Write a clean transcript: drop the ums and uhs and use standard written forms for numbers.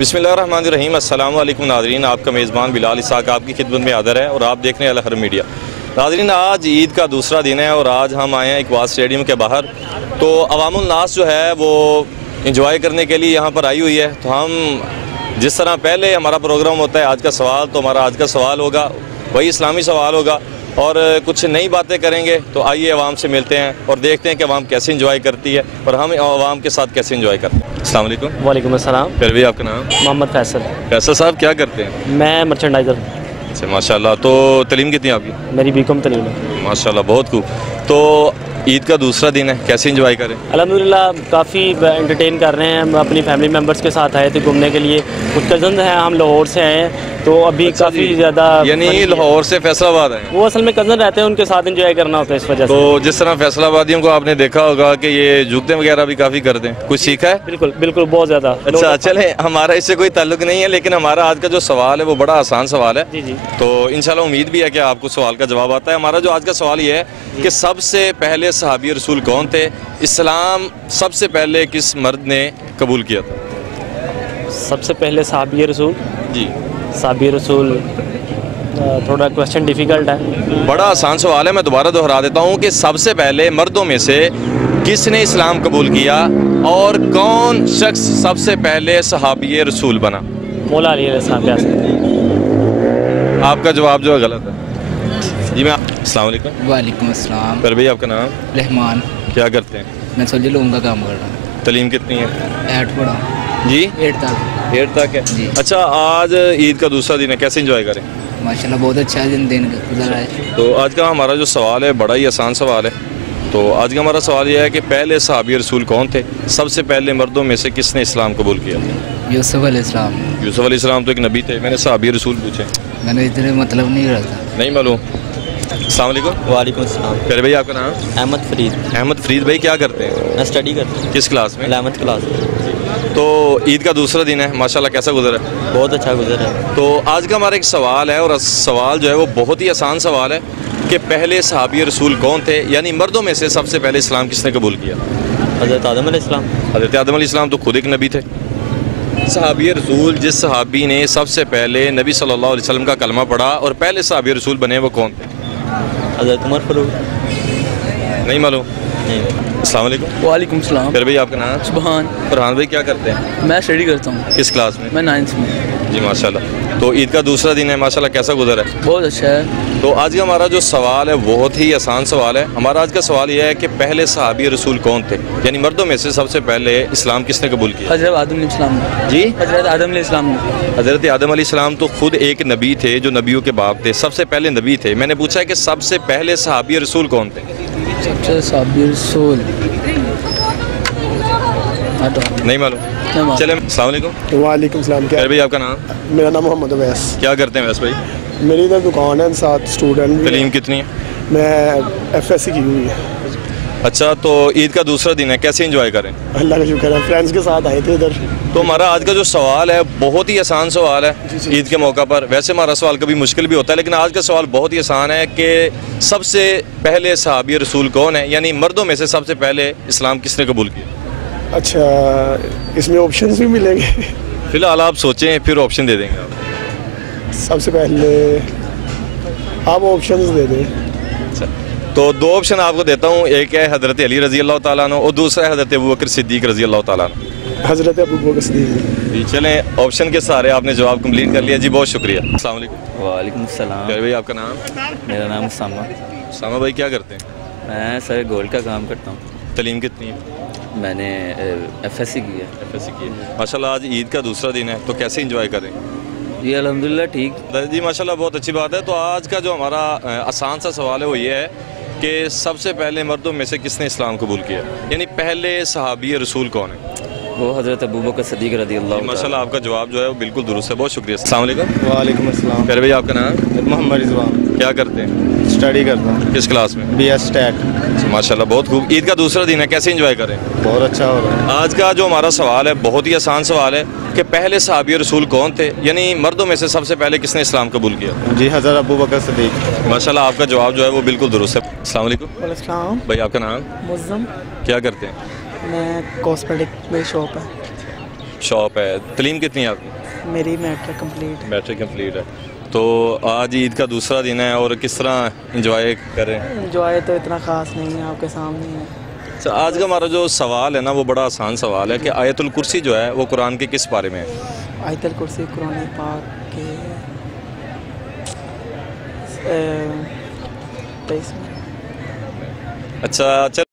बिस्मिल्लाहिर्रहमानिर्रहीम। अस्सलाम वालेकुम नाज़रीन, आपका मेज़बान बिलाल इसाक आपकी खिदमत में हाज़िर है और आप देख रहे हैं अल-हरम मीडिया। नाज़रीन, आज ईद का दूसरा दिन है और आज हम आए हैं इकबाल स्टेडियम के बाहर। तो अवामुल नास जो है वो इंजॉय करने के लिए यहाँ पर आई हुई है। तो हम जिस तरह पहले हमारा प्रोग्राम होता है आज का सवाल, तो हमारा आज का सवाल होगा वही इस्लामी सवाल होगा और कुछ नई बातें करेंगे। तो आइए अवाम से मिलते हैं और देखते हैं कि अवाम कैसे इंजॉय करती है और हम अवाम के साथ कैसे इंजॉय करते हैं। अस्सलाम वालेकुम। वालेकुम अस्सलाम। फिर भी आपका नाम? मोहम्मद फैसल। फैसल साहब क्या करते हैं? मैं मर्चेंडाइज़र हूँ। अच्छा, माशाल्लाह। तो तलीम कितनी आपकी? मेरी बीकॉम तलीम है। माशाल्लाह, बहुत खूब। तो ईद का दूसरा दिन है, कैसे इंजॉय करें? अल्हम्दुलिल्लाह काफ़ी एंटरटेन कर रहे हैं। हम अपनी फैमिली मेम्बर्स के साथ आए थे घूमने के लिए। कुछ कज़न हैं, हम लाहौर से आए हैं, तो अभी अच्छा काफ़ी ज़्यादा यानी लाहौर से फैसलाबाद आए? वो असल में कज़न रहते हैं, उनके साथ एंजॉय करना होता है इस वजह से। तो जिस तरह फैसलाबादियों को आपने देखा होगा कि ये जुगते वगैरह भी काफ़ी करते हैं, कुछ सीखा है? बिल्कुल बिल्कुल, बहुत ज़्यादा। अच्छा, चले, हमारा इससे कोई ताल्लुक नहीं है, लेकिन हमारा आज का जो सवाल है वो बड़ा आसान सवाल है। जी जी। तो इंशाल्लाह उम्मीद भी है कि आपको सवाल का जवाब आता है। हमारा जो आज का सवाल ये है कि सबसे पहले सहाबी रसूल कौन थे? इस्लाम सबसे पहले किस मर्द ने कबूल किया था? सबसे पहले सहाबी रसूल। जी, सहाबी रसूल थोड़ा क्वेश्चन डिफ़िकल्ट है। बड़ा आसान सवाल है, मैं दोबारा दोहरा देता हूँ कि सबसे पहले मर्दों में से किसने इस्लाम कबूल किया और कौन शख्स सबसे पहले सहाबी रसूल बना? मौला अली अलैहिस्सलाम के साथ। आपका जवाब जो है गलत है जी। मैं अस्सलाम वालेकुम। वालेकुम अस्सलाम। फिर भाई आपका नाम? रहमान। क्या करते हैं? मैं सोल्जर लोगों का काम कर रहा हूँ। तलीम कितनी है? 8 पढ़ा। जी, 8 तक। 8 तक है जी। अच्छा, आज ईद का दूसरा दिन है, कैसे इंजॉय करें? माशाल्लाह बहुत अच्छा दिन गुजर रहा है। तो आज का हमारा जो सवाल है बड़ा ही आसान सवाल है। तो आज का हमारा सवाल यह है कि पहले सहाबी रसूल कौन थे? सबसे पहले मर्दों में से किसने इस्लाम कबूल किया? यूसुफ अलैहिस्सलाम। यूसुफ अलैहिस्सलाम तो एक नबी थे, मैंने सहाबी रसूल पूछे। मैंने इतने मतलब नहीं रहा था। नहीं मालूम। अस्सलाम वालेकुम। वालेकुम अस्सलाम। फिर भाई आपका नाम? अहमद फरीद। अहमद फरीद भाई क्या करते हैं? मैं स्टडी करता हूँ। किस क्लास में? 11th क्लास में। तो ईद का दूसरा दिन है, माशाल्लाह कैसा गुजरा है? बहुत अच्छा गुजरा है। तो आज का हमारा एक सवाल है और सवाल जो है वो बहुत ही आसान सवाल है कि पहले सहाबी रसूल कौन थे, यानी मर्दों में से सबसे पहले इस्लाम किसने कबूल किया? हज़रत आदम अलैहिस्सलाम। हज़रत आदम अलैहिस्सलाम तो खुद एक नबी थे। सहाबी रसूल, जिस सहाबी ने सबसे पहले नबी सल्लल्लाहु अलैहि वसल्लम का कलमा पढ़ा और पहले सहाबी रसूल बने, वो कौन थे? हज़रत उमर फारूक। नहीं मालूम। नहीं। अस्सलाम वालेकुम। वालेकुम सलाम। फिर भाई आपका नाम? सुबहान। फरहान भाई क्या करते हैं? मैं स्टडी करता हूँ। किस क्लास में? मैं 9th में। जी माशाल्लाह। तो ईद का दूसरा दिन है, माशाल्लाह कैसा गुजरा है? बहुत अच्छा है। तो आज का हमारा जो सवाल है बहुत ही आसान सवाल है। हमारा आज का सवाल यह है कि पहले सहाबी रसूल कौन थे, यानी मर्दों में से सबसे पहले इस्लाम किसने कबूल किया? हज़रत आदम अलैहिस्सलाम ने। जी, हज़रत आदम अलैहिस्सलाम ने। हज़रत आदम अलैहिस्सलाम तो खुद एक नबी थे जो नबियों के बाप थे, सबसे पहले नबी थे। मैंने पूछा है कि सबसे पहले सहाबी रसूल कौन थे? सबसे सहाबी रसूल नहीं मालूम। चले, अस्सलाम वालेकुम। वालेकुम सलाम। क्या भाई आपका नाम? मेरा नाम मोहम्मद अवैस। क्या करते हैं वैसे भाई? मेरी इधर दुकान है, साथ स्टूडेंट भी। तलीम कितनी है? मैं FSC की हुई है। अच्छा, तो ईद का दूसरा दिन है, कैसे इंजॉय करें? अल्लाह का शुक्र है, फ्रेंड्स के साथ आए थे इधर। तो हमारा आज का जो सवाल है बहुत ही आसान सवाल है ईद के मौका पर। वैसे हमारा सवाल कभी मुश्किल भी होता है, लेकिन आज का सवाल बहुत ही आसान है कि सबसे पहले सहाबी रसूल कौन है, यानी मर्दों में से सबसे पहले इस्लाम किसने कबूल किया? अच्छा, इसमें ऑप्शंस भी मिलेंगे? फिलहाल आप सोचें, फिर ऑप्शन दे देंगे आप। सबसे पहले आप ऑप्शंस दे दें। अच्छा, तो 2 ऑप्शन आपको देता हूँ। एक है हज़रत अली रज़ी अल्लाह ताला अन्हु और दूसरा है हज़रत अबू बकर सिद्दीक़ रज़ी अल्लाह ताला अन्हु। हज़रत अबू बकर सिद्दीक़। जी, चलें, ऑप्शन के सहारे आपने जवाब कंप्लीट कर लिया जी, बहुत शुक्रिया। अस्सलाम वालेकुम। वालेकुम सलाम। भाई आपका नाम? मेरा नाम उसामा। सामा भाई क्या करते हैं? मैं सर गोल्ड का काम करता हूँ। तलीम कितनी है? मैंने FSC की है। FSC की है। माशाल्लाह आज ईद का दूसरा दिन है, तो कैसे इंजॉय करें? जी अल्हम्दुलिल्लाह ठीक। जी माशाल्लाह, बहुत अच्छी बात है। तो आज का जो हमारा आसान सा सवाल है वो ये है कि सबसे पहले मर्दों में से किसने इस्लाम कबूल किया, यानी पहले सहाबी रसूल कौन है? वो हज़रत अबू बकर सिद्दीक़ रज़ियल्लाहु ताला। माशाल्लाह आपका जवाब जो है वो बिल्कुल दुरुस्त है, बहुत शुक्रिया। अस्सलाम वालेकुम। वालेकुम अस्सलाम। फिर भाई आपका नाम? मोहम्मद रिजवान। क्या करते हैं? स्टडी करता हूँ। किस क्लास में? BS stat. माशाल्लाह बहुत खूब। ईद का दूसरा दिन है, कैसे इंजॉय करें? बहुत अच्छा हो रहा है। आज का जो हमारा सवाल है बहुत ही आसान सवाल है कि पहले सहाबी रसूल कौन थे, यानी मर्दों में से सबसे पहले किसने इस्लाम कबूल किया? जी, हज़रत अबू बकर सिद्दीक़। माशाल्लाह आपका जवाब जो है वो बिल्कुल दुरुस्त है। अस्सलाम वालेकुम। वालेकुम। भाई आपका नाम? मुज़्ज़म। क्या करते हैं? मैं कॉस्मेटिक में शॉप है। शॉप है। तलीम कितनी है आपकी? मेरी मैट्रिक कंप्लीट। मैट्रिक कंप्लीट है। तो आज ईद का दूसरा दिन है और किस तरह इंजॉय कर रहे हैं? इंजॉय तो इतना ख़ास नहीं है, आपके सामने है। अच्छा, आज का हमारा जो सवाल है ना वो बड़ा आसान सवाल है कि आयतुल कुर्सी जो है वो कुरान के किस पारे में है? आयतुल कुर्सी कुरान पाक के 23 में। अच्छा चल